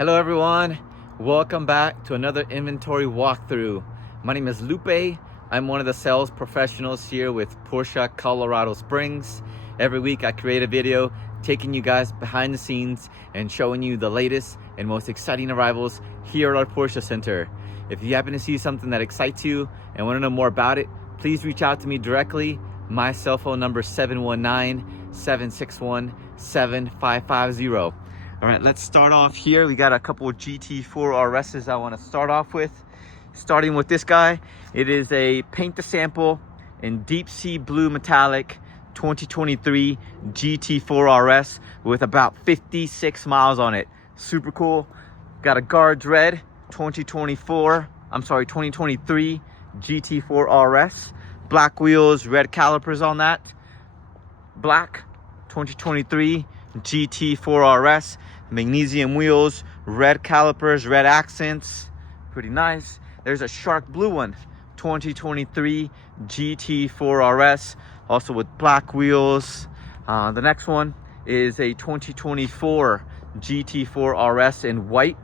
Hello everyone, welcome back to another inventory walkthrough. My name is Lupe. I'm one of the sales professionals here with Porsche Colorado Springs. Every week I create a video taking you guys behind the scenes and showing you the latest and most exciting arrivals here at our Porsche Center. If you happen to see something that excites you and want to know more about it, please reach out to me directly. My cell phone number is 719-761-7550. All right, let's start off here. We got a couple of GT4 RSs I want to start off with. Starting with this guy, it is a paint to sample in deep sea blue metallic 2023 GT4 RS with about 56 miles on it. Super cool. Got a guards red 2023 GT4 RS. Black wheels, red calipers on that. Black 2023 GT4 RS. Magnesium wheels, red calipers, red accents. Pretty nice. There's a shark blue one, 2023 GT4 RS, also with black wheels. The next one is a 2024 GT4 RS in white.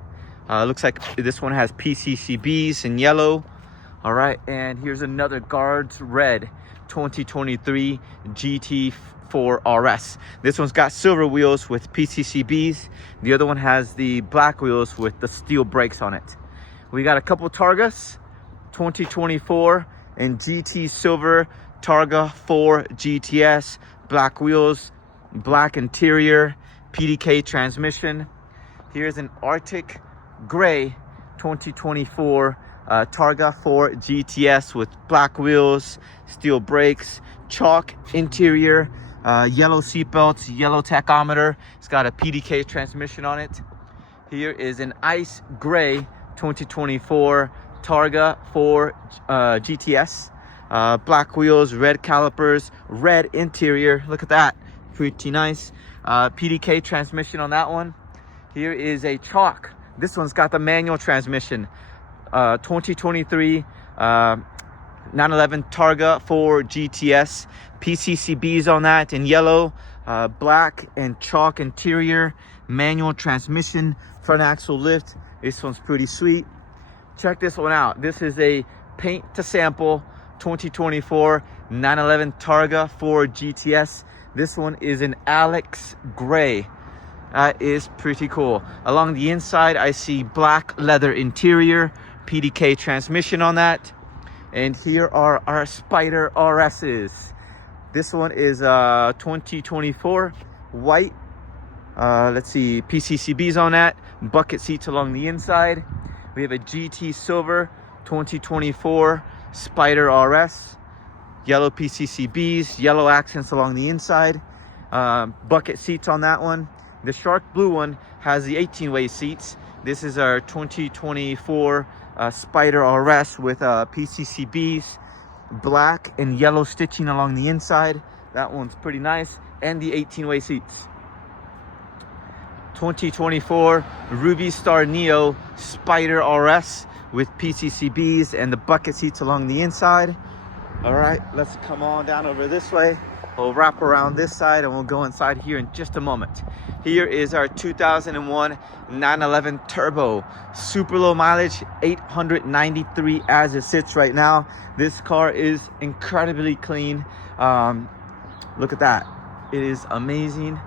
Looks like this one has PCCBs in yellow. All right, and here's another guards red 2023 GT4 RS. This one's got silver wheels with PCCBs. The other one has the black wheels with the steel brakes on it. We got a couple Targas, 2024 and GT silver Targa 4 GTS, black wheels, black interior, PDK transmission. Here's an Arctic gray 2024 Targa 4 GTS with black wheels, steel brakes, chalk interior, yellow seat belts, yellow tachometer. It's got a PDK transmission on it. Here is an ice gray 2024 Targa 4 GTS, black wheels, red calipers, red interior. Look at that, pretty nice. PDK transmission on that one. Here is a chalk. This one's got the manual transmission. 2023 911 Targa 4 GTS, PCCBs on that in yellow, black and chalk interior, manual transmission, front axle lift. This one's pretty sweet. Check this one out. This is a paint to sample 2024 911 Targa 4 GTS. This one is an Alex gray. That is pretty cool. Along the inside I see black leather interior, PDK transmission on that. And here are our Spyder RSs. This one is 2024 white. Let's see, PCCBs on that. Bucket seats along the inside. We have a GT silver 2024 Spyder RS. Yellow PCCBs, yellow accents along the inside. Bucket seats on that one. The shark blue one has the 18-way seats. This is our 2024 Spyder RS with PCCBs, black and yellow stitching along the inside. That one's pretty nice. And the 18-way seats. 2024 Ruby Star Neo Spyder RS with PCCBs and the bucket seats along the inside. All right, let's come on down over this way. We'll wrap around this side and we'll go inside here in just a moment. Here is our 2001 911 Turbo. Super low mileage, 893 as it sits right now. This car is incredibly clean. Look at that. It is amazing.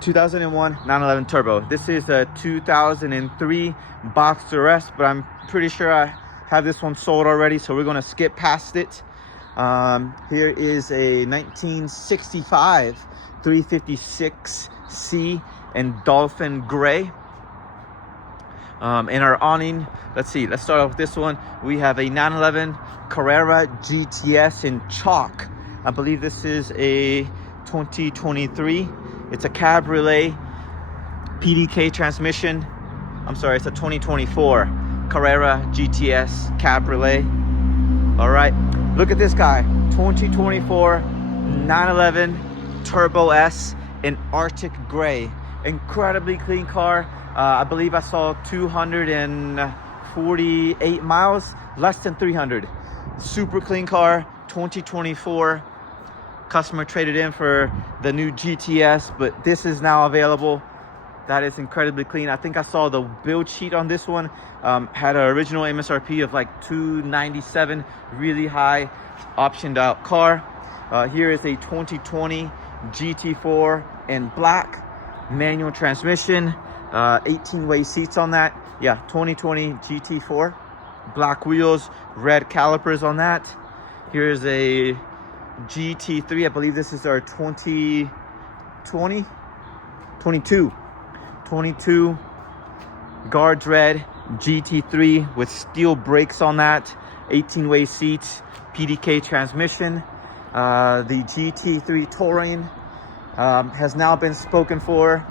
2001 911 Turbo. This is a 2003 Boxster S, but I'm pretty sure I have this one sold already, so we're going to skip past it. Here is a 1965 356C in Dolphin Gray. In our awning, let's start off with this one. We have a 911 Carrera GTS in chalk. I believe this is a 2023. It's a cabriolet PDK transmission. I'm sorry, it's a 2024 Carrera GTS cabriolet. All right, look at this guy, 2024 911 Turbo S in Arctic gray. Incredibly clean car. I believe I saw 248 miles, less than 300. Super clean car, 2024. Customer traded in for the new GTS, but this is now available. That is incredibly clean. I think I saw the build sheet on this one had an original MSRP of like $297, really high optioned out car. Here is a 2020 GT4 in black, manual transmission, 18-way seats on that. Yeah, 2020 GT4, black wheels, red calipers on that. Here's a GT3, I believe this is our 22 guards red GT3 with steel brakes on that, 18-way seats, PDK transmission. The GT3 Touring has now been spoken for.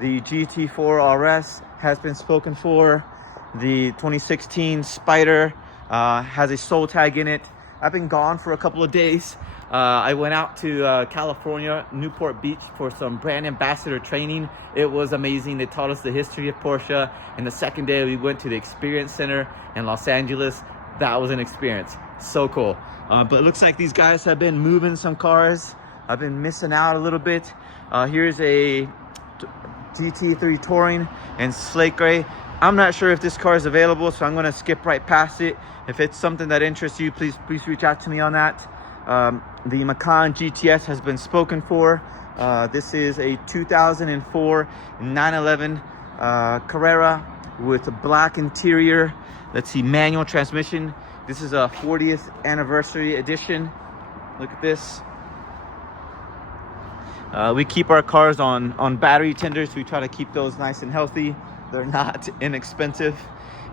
The GT4 RS has been spoken for. The 2016 Spyder has a soul tag in it. I've been gone for a couple of days. I went out to California, Newport Beach, for some brand ambassador training. It was amazing. They taught us the history of Porsche. And the second day we went to the Experience Center in Los Angeles. That was an experience. So cool. But it looks like these guys have been moving some cars. I've been missing out a little bit. Here's a GT3 Touring in slate gray. I'm not sure if this car is available, so I'm going to skip right past it. If it's something that interests you, please reach out to me on that. The Macan GTS has been spoken for. This is a 2004 911 Carrera with a black interior. Let's see, manual transmission. This is a 40th anniversary edition. Look at this. We keep our cars on battery tenders. We try to keep those nice and healthy. They're not inexpensive.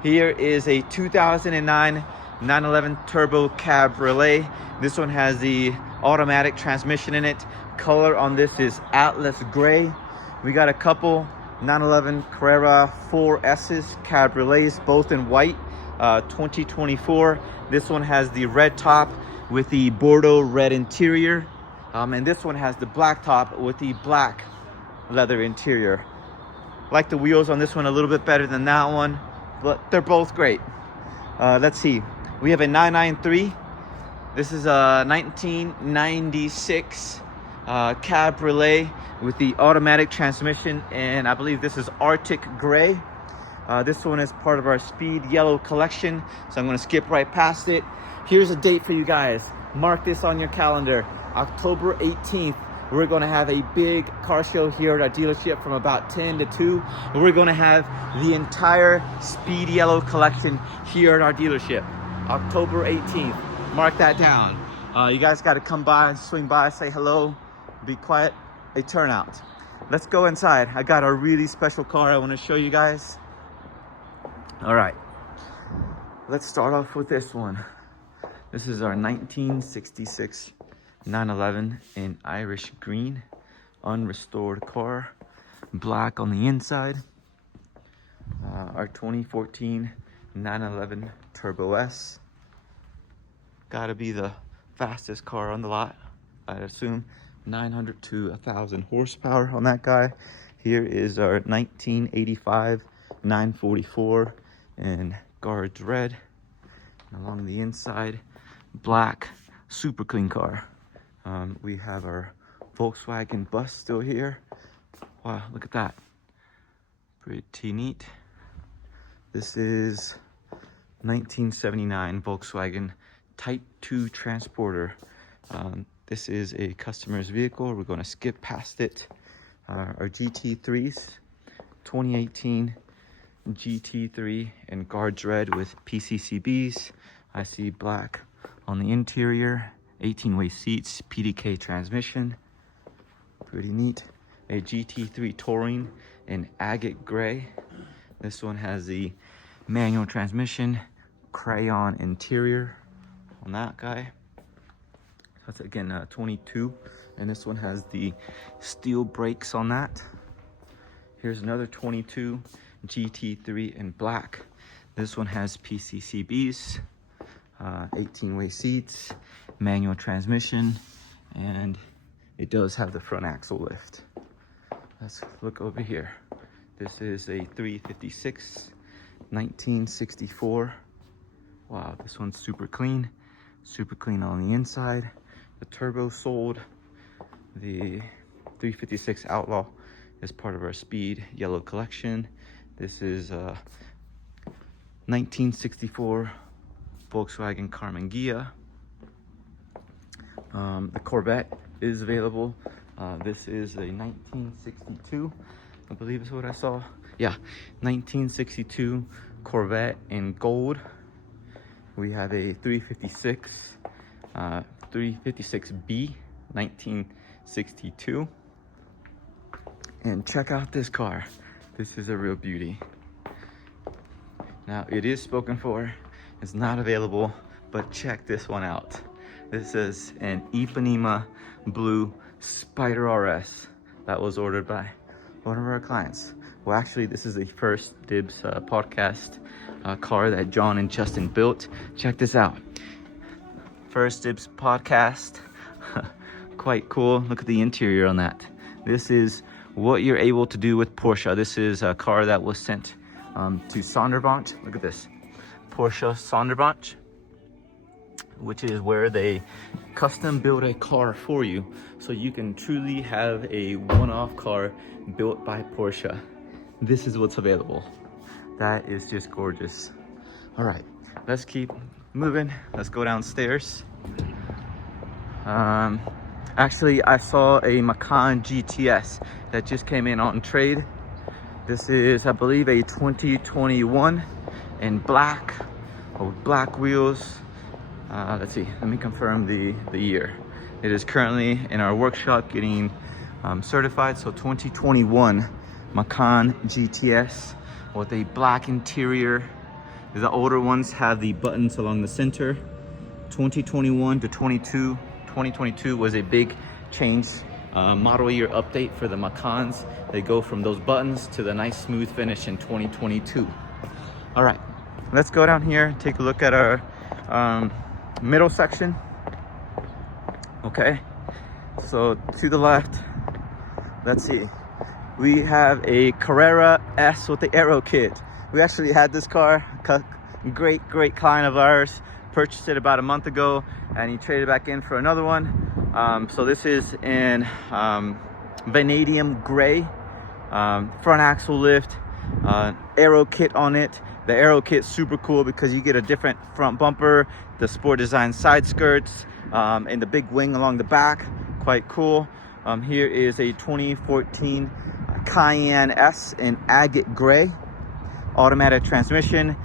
Here is a 2009 911 Turbo Cabriolet. This one has the automatic transmission in it. Color on this is Atlas Gray. We got a couple 911 Carrera 4S's Cabriolets, both in white, 2024. This one has the red top with the Bordeaux red interior. And this one has the black top with the black leather interior. Like the wheels on this one a little bit better than that one, but they're both great. Let's see. We have a 993. This is a 1996 Cabriolet with the automatic transmission, and I believe this is Arctic Gray. This one is part of our Speed Yellow collection, so I'm going to skip right past it. Here's a date for you guys. Mark this on your calendar. October 18th, we're going to have a big car show here at our dealership from about 10 to 2. And we're going to have the entire Speed Yellow collection here at our dealership. October 18th. Mark that down. You guys got to come by and swing by, say hello, be quiet, a turnout. Let's go inside. I got a really special car I want to show you guys. All right. Let's start off with this one. This is our 1966 911 in Irish green, unrestored car, black on the inside. Our 2014 911 Turbo S. Gotta be the fastest car on the lot, I'd assume. 900 to 1,000 horsepower on that guy. Here is our 1985 944 in guards red. And along the inside, black, super clean car. We have our Volkswagen bus still here. Wow, look at that. Pretty neat. This is 1979 Volkswagen Type 2 Transporter. This is a customer's vehicle. We're going to skip past it. Our GT3s, 2018 GT3 in guards red with PCCBs. I see black on the interior, 18-way seats, PDK transmission. Pretty neat. A GT3 Touring in agate gray. This one has the manual transmission, crayon interior on that guy. That's again 22, and this one has the steel brakes on that. Here's another 22 GT3 in black. This one has PCCBs, 18-way seats, manual transmission, and it does have the front axle lift. Let's look over here. This is a 356 1964. Wow, this one's super clean on the inside. The turbo sold. The 356 Outlaw as part of our Speed Yellow collection. This is 1964 Volkswagen Carmen Ghia. The Corvette is available. This is a 1962, I believe is what I saw. Yeah, 1962 Corvette in gold. We have a 356, 356B, 1962. And check out this car. This is a real beauty. Now, it is spoken for. It's not available, but check this one out. This is an Ipanema blue Spyder RS that was ordered by one of our clients. Well, actually, this is the First Dibs podcast car that John and Justin built. Check this out. First Dibs podcast. Quite cool. Look at the interior on that. This is what you're able to do with Porsche. This is a car that was sent to Sonderwunsch. Look at this. Porsche Sonderwunsch, which is where they custom build a car for you so you can truly have a one-off car built by Porsche. This is what's available. That is just gorgeous. All right, let's keep moving. Let's go downstairs. Actually, I saw a Macan GTS that just came in on trade. This is, I believe, a 2021 in black, with black wheels. Let's see, let me confirm the year. It is currently in our workshop getting certified. So 2021 Macan GTS with a black interior. The older ones have the buttons along the center. 2021 to 2022 was a big change, model year update for the Macans. They go from those buttons to the nice smooth finish in 2022. All right, let's go down here, take a look at our middle section. Okay, so to the left, let's see, we have a Carrera S with the aero kit. We actually had this car. Great client of ours purchased it about a month ago, and he traded back in for another one. So this is in vanadium gray, front axle lift, aero kit on it. The aero kit's super cool because you get a different front bumper, the sport design side skirts, and the big wing along the back. Quite cool. Here is a 2014 Cayenne S in agate gray, automatic transmission,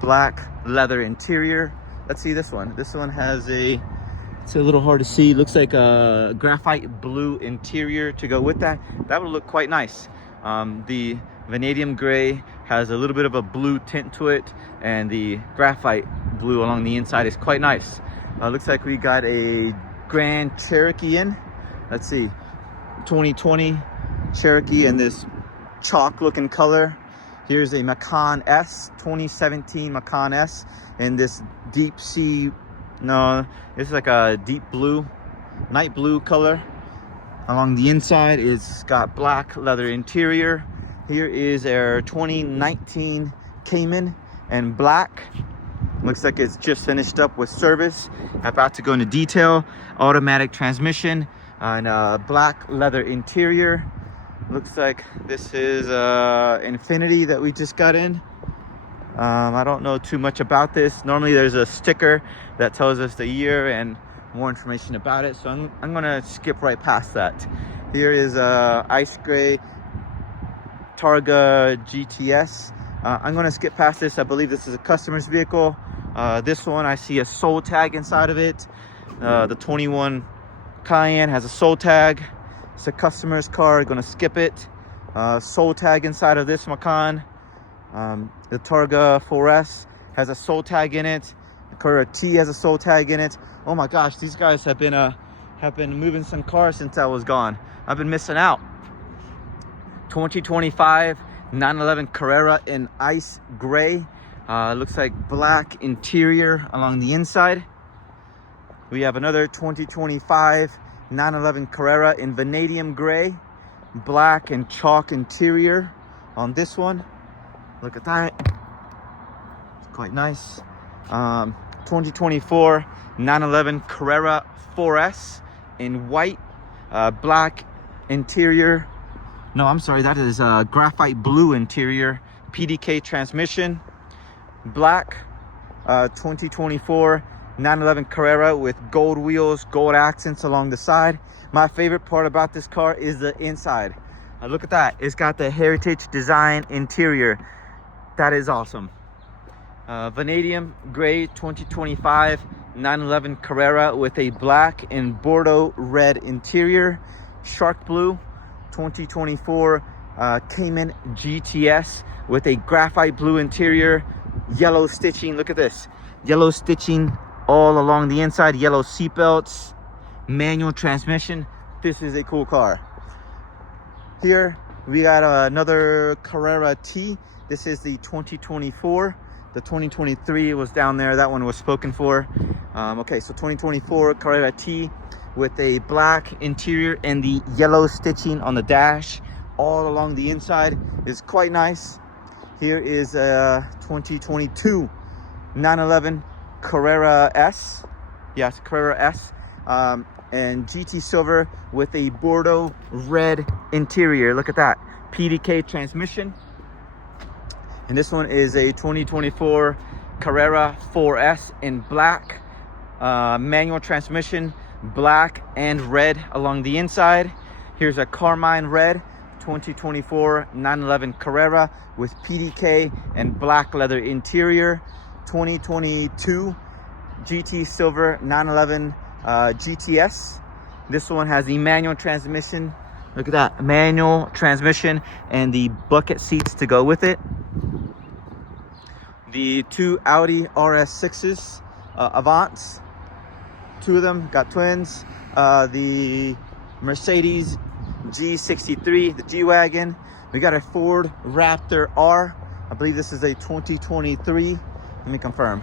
black leather interior. Let's see this one. This one has it's a little hard to see. Looks like a graphite blue interior to go with that. That would look quite nice. The vanadium gray has a little bit of a blue tint to it, and the graphite blue along the inside is quite nice. Looks like we got a Grand Cherokee in. Let's see, 2020 Cherokee in this chalk looking color. Here's a Macan S, 2017 Macan S in this deep sea, no, it's like a deep blue, night blue color. Along the inside, it's got black leather interior. Here is our 2019 Cayman in black. Looks like it's just finished up with service. About to go into detail. Automatic transmission and black leather interior. Looks like this is Infinity that we just got in. I don't know too much about this. Normally there's a sticker that tells us the year and more information about it, so I'm gonna skip right past that. Here is ice gray Targa GTS. I'm gonna skip past this. I believe this is a customer's vehicle. This one, I see a soul tag inside of it. The 21 Cayenne has a soul tag. It's a customer's car. Gonna skip it. Soul tag inside of this Macan. The Targa 4S has a soul tag in it. The Carrera T has a soul tag in it. Oh my gosh, these guys have been moving some cars since I was gone. I've been missing out. 2025 911 Carrera in ice gray. Looks like black interior along the inside. We have another 2025 911 Carrera in vanadium gray, black and chalk interior on this one. Look at that. It's quite nice. 2024 911 Carrera 4S in white, black interior No, I'm sorry, that is graphite blue interior, PDK transmission, black, 2024 911 Carrera with gold wheels, gold accents along the side. My favorite part about this car is the inside. Look at that, it's got the heritage design interior. That is awesome. Vanadium gray 2025 911 Carrera with a black and Bordeaux red interior. Shark blue 2024 Cayman GTS with a graphite blue interior, yellow stitching. Look at this, yellow stitching all along the inside, yellow seat belts, manual transmission. This is a cool car. Here we got another Carrera T. This is the 2024. The 2023 was down there, that one was spoken for. Okay, so 2024 Carrera T with a black interior and the yellow stitching on the dash all along the inside is quite nice. Here is a 2022 911 Carrera S. Yes, Carrera S. And GT silver with a Bordeaux red interior. Look at that, PDK transmission. And this one is a 2024 Carrera 4S in black, manual transmission, black and red along the inside. Here's a carmine red 2024 911 Carrera with PDK and black leather interior. 2022 GT silver 911 GTS. This one has the manual transmission. Look at that, manual transmission and the bucket seats to go with it. The two Audi RS6s, Avants, two of them, got twins. The Mercedes G63, the G-Wagon. We got a Ford Raptor R. I believe this is a 2023. Let me confirm.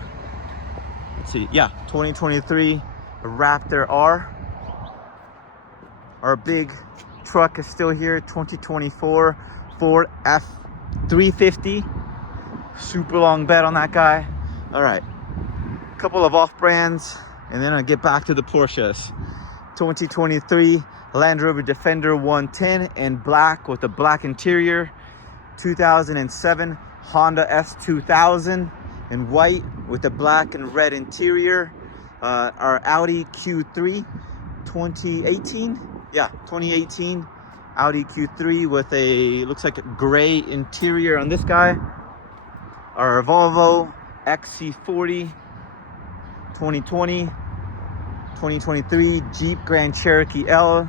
Let's see, yeah, 2023 Raptor R. Our big truck is still here, 2024 Ford F350. Super long bed on that guy. All right, a couple of off brands and then I'll get back to the Porsches. 2023 Land Rover Defender 110 in black with a black interior. 2007 Honda S2000 in white with a black and red interior. Our Audi Q3 2018, yeah, 2018 Audi Q3 with a, looks like a gray interior on this guy. Our Volvo XC40 2020, 2023 Jeep Grand Cherokee L,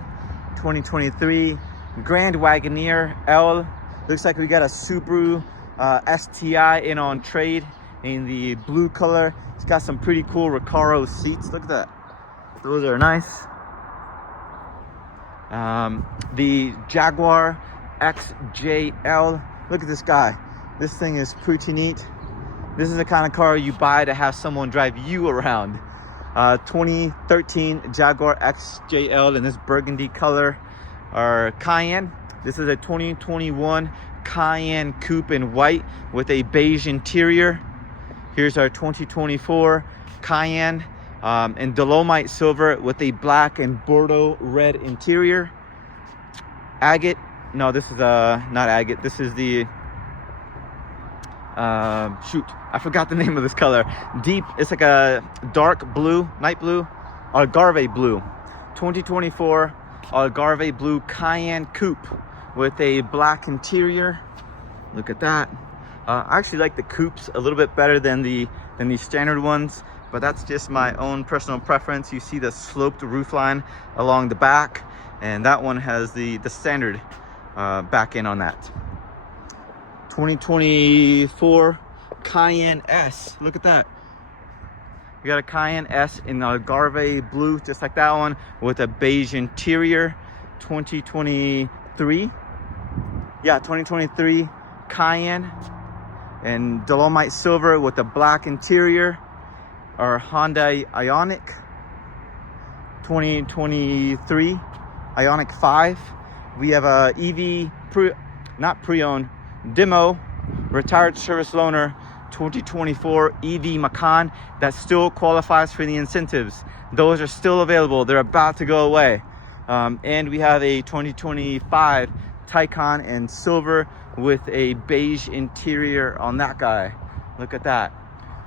2023 Grand Wagoneer L. Looks like we got a Subaru STI in on trade in the blue color. It's got some pretty cool Recaro seats. Look at that, those are nice. The Jaguar XJL. Look at this guy. This thing is pretty neat. This is the kind of car you buy to have someone drive you around. 2013 Jaguar XJL in this burgundy color. Our Cayenne. This is a 2021 Cayenne Coupe in white with a beige interior. Here's our 2024 Cayenne in Dolomite silver with a black and Bordeaux red interior. Agate. No, this is not agate. This is the shoot, I forgot the name of this color. Deep, it's like a dark blue, night blue, Algarve blue. 2024 Algarve blue Cayenne Coupe with a black interior. Look at that. I actually like the coupes a little bit better than the standard ones, but that's just my own personal preference. You see the sloped roofline along the back, and that one has the standard back end on that. 2024 Cayenne S. Look at that. We got a Cayenne S in Algarve blue, just like that one, with a beige interior. 2023. Yeah, 2023 Cayenne and Dolomite silver with a black interior. Our Honda Ioniq 2023 Ioniq 5. We have a EV not pre-owned, demo retired service loaner 2024 EV Macan that still qualifies for the incentives. Those are still available. They're about to go away. And we have a 2025 Taycan in silver with a beige interior on that guy. Look at that.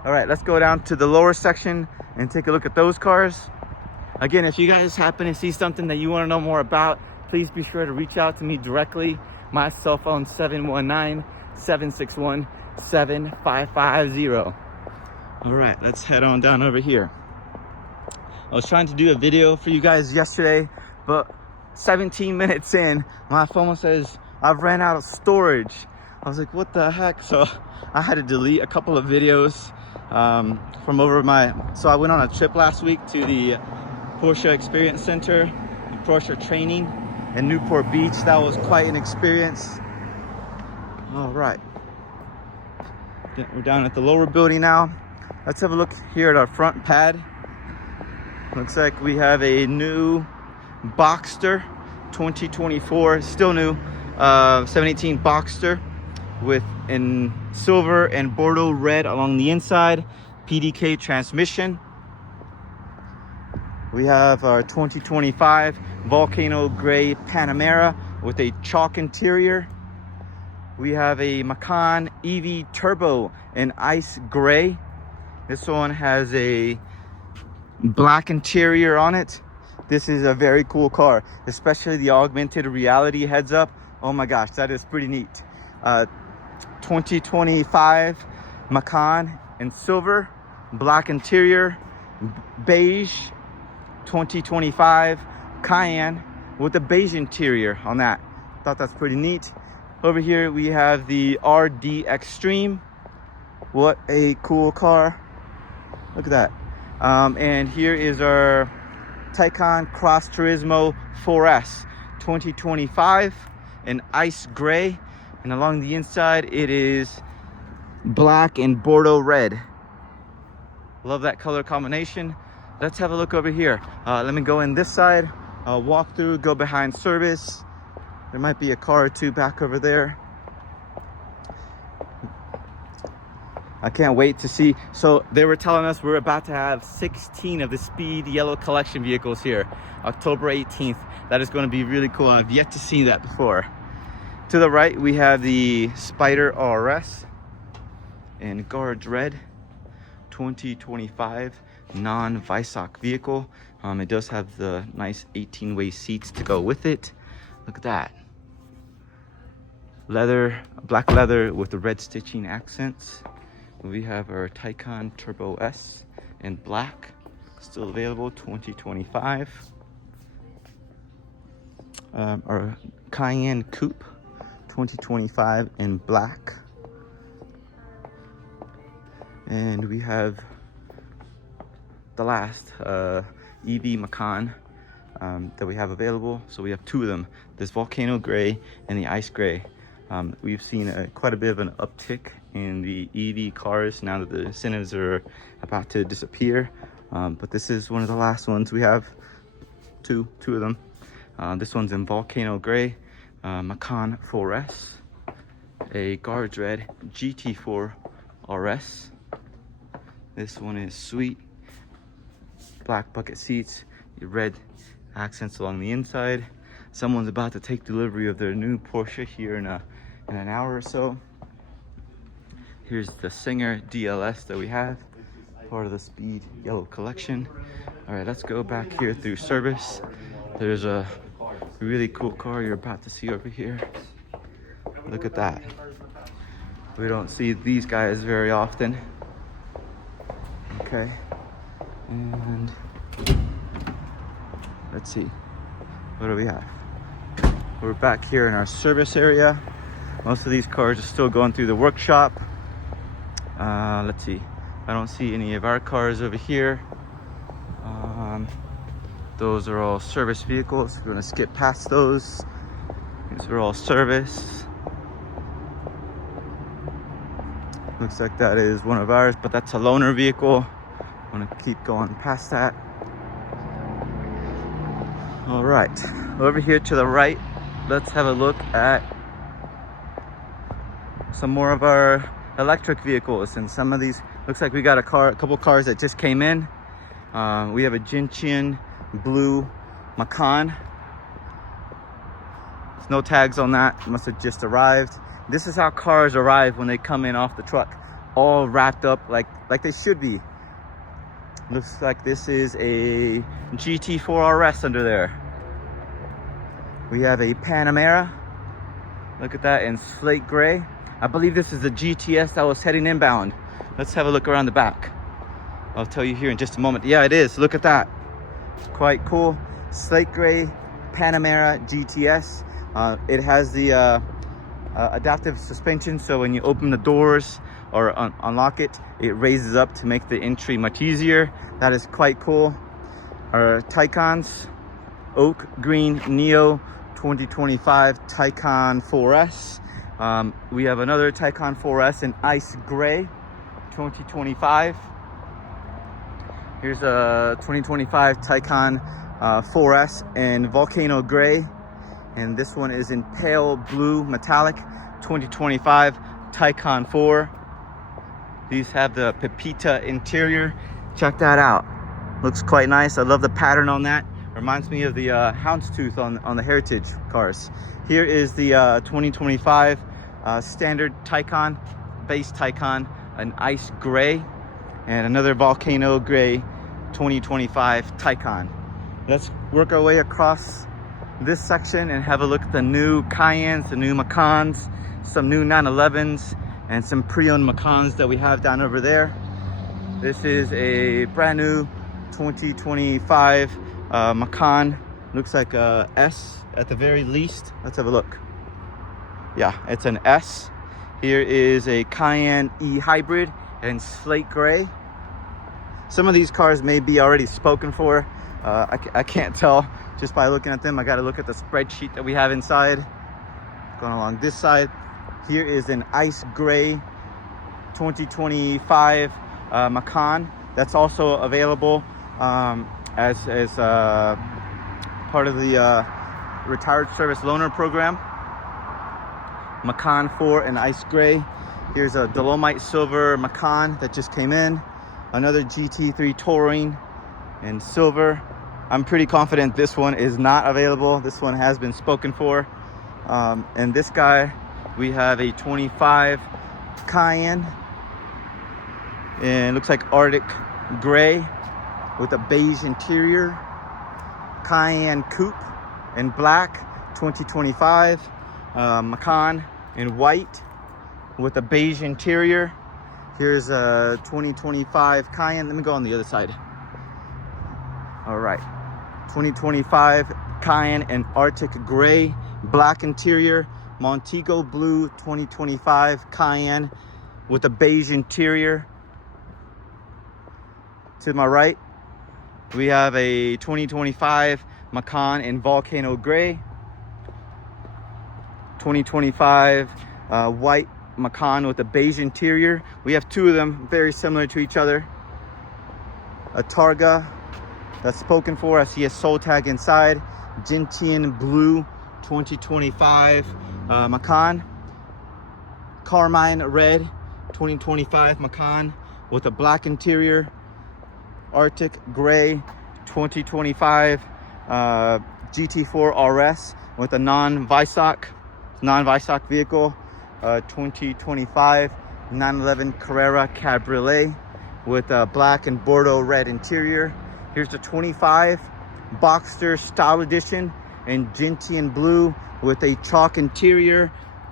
All right, let's go down to the lower section and take a look at those cars. Again, if you guys happen to see something that you want to know more about, please be sure to reach out to me directly. My cell phone 719-761-7550. All right, let's head on down over here. I was trying to do a video for you guys yesterday, but 17 minutes in, my phone says I've ran out of storage. I was like, what the heck? So I had to delete a couple of videos from over so I went on a trip last week to the Porsche Experience Center, the Porsche training in Newport Beach. That was quite an experience. All right, we're down at the lower building now. Let's have a look here at our front pad. Looks like we have a new Boxster 2024, still new, 718 Boxster with in silver and Bordeaux red along the inside, PDK transmission. We have our 2025 Volcano Gray Panamera with a chalk interior. We have a Macan EV Turbo in ice gray. This one has a black interior on it. This is a very cool car, especially the augmented reality heads up. Oh my gosh, that is pretty neat. 2025 Macan in silver, black interior, beige. 2025 Cayenne with a beige interior on that. Thought that's pretty neat. Over here we have the RD Extreme. What a cool car. Look at that. And here is our Taycan Cross Turismo 4S 2025 in ice gray, and along the inside it is black and Bordeaux red. Love that color combination. Let's have a look over here. Let me go in this side, walk through, go behind service. There might be a car or two back over there. I can't wait to see. So they were telling us we're about to have 16 of the Speed Yellow Collection vehicles here, October 18th. That is going to be really cool. I've yet to see that before. To the right, we have the Spyder RS in Guards Red, 2025 non-Visoc vehicle. It does have the nice 18-way seats to go with it. Look at that. Leather, black leather with the red stitching accents. We have our Taycan Turbo S in black, still available, 2025. Our Cayenne Coupe, 2025 in black. And we have the last EV Macan that we have available. So we have two of them, this Volcano Gray and the Ice Gray. We've seen quite a bit of an uptick in the EV cars now that the incentives are about to disappear. But this is one of the last ones. We have two of them. This one's in Volcano Gray, Macan 4S, a Guards Red GT4 RS. This one is sweet. Black bucket seats, red accents along the inside. Someone's about to take delivery of their new Porsche here in an hour or so. Here's the Singer DLS that we have, part of the Speed Yellow Collection. All right, let's go back here through service. There's a really cool car you're about to see over here. Look at that. We don't see these guys very often. Okay, and let's see, what do we have? We're back here in our service area. Most of these cars are still going through the workshop. Let's see, I don't see any of our cars over here. Those are all service vehicles. We're gonna skip past those. These are all service. Looks like that is one of ours, but that's a loaner vehicle. I'm gonna keep going past that. All right, over here to the right, let's have a look at some more of our electric vehicles. And some of these, looks like we got a couple cars that just came in. We have a Gentian blue Macan. No tags on that, must have just arrived. This is how cars arrive when they come in off the truck, all wrapped up like they should be. Looks like this is a GT4 RS under there. We have a Panamera. Look at that in slate gray. I believe this is the GTS that was heading inbound. Let's have a look around the back. I'll tell you here in just a moment. Yeah, it is. Look at that. It's quite cool. Slate gray Panamera GTS. It has the adaptive suspension, so when you open the doors or unlock it, it raises up to make the entry much easier. That is quite cool. Our Taycans, Oak Green Neo 2025 Taycan 4S. We have another Taycan 4S in Ice Gray 2025. Here's a 2025 Taycan 4S in Volcano Gray. And this one is in Pale Blue Metallic 2025 Taycan 4. These have the Pepita interior. Check that out. Looks quite nice. I love the pattern on that. Reminds me of the houndstooth on the Heritage cars. Here is the 2025 standard Taycan, base Taycan, an ice gray, and another volcano gray 2025 Taycan. Let's work our way across this section and have a look at the new Cayennes, the new Macans, some new 911s, and some pre-owned Macans that we have down over there. This is a brand new 2025 Macan. Looks like a S at the very least. Let's have a look. Yeah, it's an S. Here is a Cayenne E hybrid in slate gray. Some of these cars may be already spoken for. I can't tell just by looking at them. I got to look at the spreadsheet that we have inside. Going along this side, here is an ice gray 2025 Macan that's also available as part of the retired service loaner program. Macan 4 in ice gray. Here's a Dolomite silver Macan that just came in. Another GT3 Touring in silver. I'm pretty confident this one is not available. This one has been spoken for. And this guy, we have a 25 Cayenne, and looks like Arctic gray with a beige interior. Cayenne Coupe in black 2025. Macan in white with a beige interior. Here's a 2025 Cayenne. Let me go on the other side. All right, 2025 Cayenne in Arctic gray, black interior. Montego blue 2025 Cayenne with a beige interior. To my right, we have a 2025 Macan in volcano gray. 2025 white Macan with a beige interior. We have two of them very similar to each other. A Targa that's spoken for. I see a soul tag inside. Gentian blue 2025 Macan. Carmine red 2025 Macan with a black interior. Arctic gray 2025 GT4 RS with a non-Visoc vehicle. 2025 911 Carrera Cabriolet with a black and Bordeaux red interior. Here's the 25 Boxster Style Edition in Gentian blue with a chalk interior,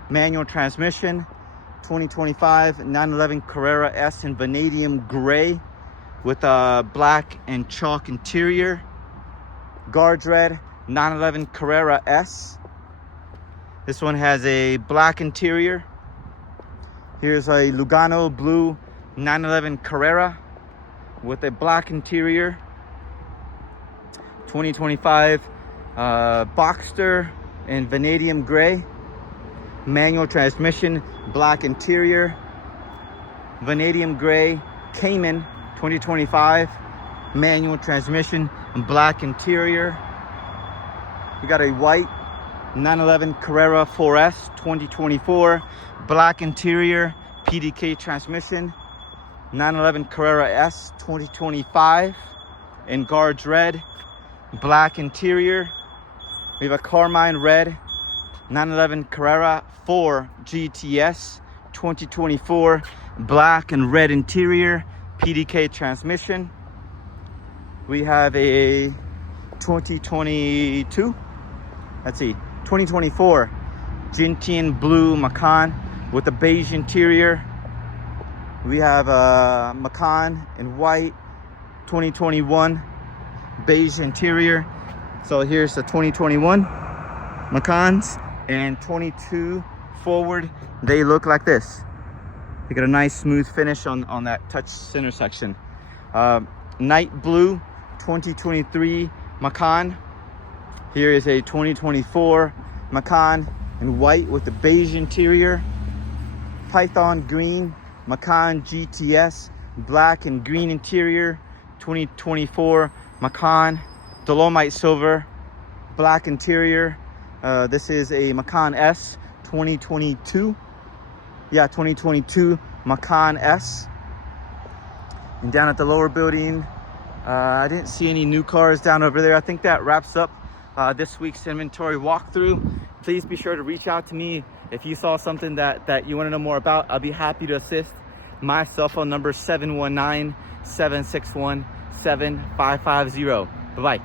manual transmission. 2025 911 Carrera S in vanadium gray with a black and chalk interior. Guards red 911 Carrera S. This one has a black interior. Here's a Lugano blue 911 Carrera with a black interior. 2025 Boxster in vanadium gray, manual transmission, black interior. Vanadium gray Cayman 2025 manual transmission and black interior. We got a white 911 Carrera 4S 2024 black interior, PDK transmission. 911 Carrera S 2025 in guards red, black interior. We have a Carmine red 911 Carrera 4 GTS 2024, black and red interior, PDK transmission. We have a 2024 Gentian blue Macan with a beige interior. We have a Macan in white, 2021 beige interior. So here's the 2021 Macans, and 22 forward, they look like this. You get a nice smooth finish on that touch center section. Night blue 2023 Macan. Here is a 2024 Macan in white with the beige interior. Python green Macan GTS, black and green interior, 2024 Macan. Dolomite silver, black interior. This is a Macan S 2022. Yeah, 2022 Macan S. And down at the lower building, I didn't see any new cars down over there. I think that wraps up this week's inventory walkthrough. Please be sure to reach out to me if you saw something that you want to know more about. I'll be happy to assist. My cell phone number is 719-761-7550. Bye-bye.